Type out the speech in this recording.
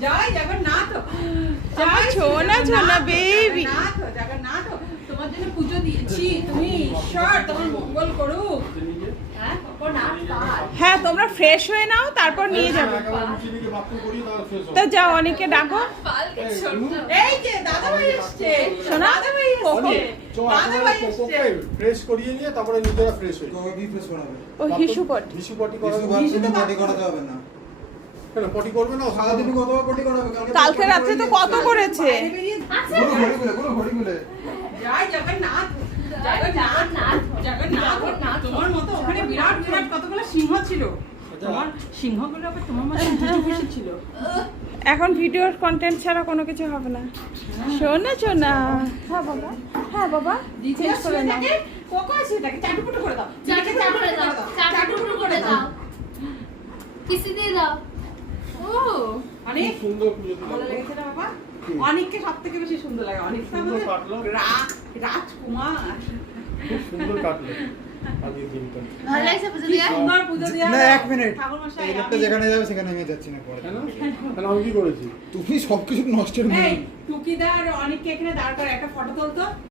জয় Jagannath, ছোনা ছোনা baby. Jagannath তোমার জন্য পুজো দিয়েছি, তুমি ঈশ্বর তোমার মঙ্গল করুক। হ্যাঁ তোমরা ফ্রেশ হয়ে নাও, তারপর নিয়ে যাবো। তো যাও, অনেকে ডাকো। এই যে দাদাভাই এসছে, শোনা দাদাভাই এসছে, দাদাভাই এসছে। ফ্রেশ করিয়ে নিয়ে তারপরে নিজেরা ফ্রেশ হয়ে তো রিফ্রেশ করাবে। ও হিসুপট। হিসু পটি কিছু করাবে। ভাবছি পটি করাতে হবে না। কেন পটি করবে না? সারাদিন কতবার পটি করাবে? কালকে রাত্রে তো কত করেছে। বাইরে বেরিয়ে কোনো ঘড়ি খুলে, কোনো ঘড়ি খুলে। জয় জগন্নাথ, জগন্নাথ, জগন্নাথ। তোমার মতো ওখানে বিরাট বিরাট কতগুলো সিংহ ছিল। তোমার সিংহগুলো আবার তোমার মতো খুশি ছিল। এখন ভিডিওর কন্টেন্ট ছাড়া কোনো কিছু হবে না। শোনা শোনা। হ্যাঁ বাবা, হ্যাঁ বাবা, দ্বিতীয় চেঞ্জ করে নাও। শুয়ে থাকে, কোকো শুয়ে থাকে, চাটুপুটু করে দাও। চাটুপুটু করে দাও, চাটুপুটু করে দাও। কিসি দিয়ে দাও। ও অনেক সুন্দর পুজো ভালো দিল। লেগেছে না বাবা? অনেককে সব থেকে বেশি সুন্দর লাগে। অনেক সুন্দর কাটলো। রাজকুমার। খুব সুন্দর কাটলো আজকের দিনটা। ভালো লাগছে পুজো দিয়ে? সুন্দর পুজো দেওয়া না, হলো। 1 মিনিট। ঠাকুর মশাই, এই লোকটা আমি- যেখানে যাবে সেখানে আমি যাচ্ছি না পরে। কেন? কেন আমি কি করেছি? তুমি সবকিছু নষ্টের এই মূল। টুকিদার অনেককে এখানে দাঁড় করে একটা ফটো তুলতো।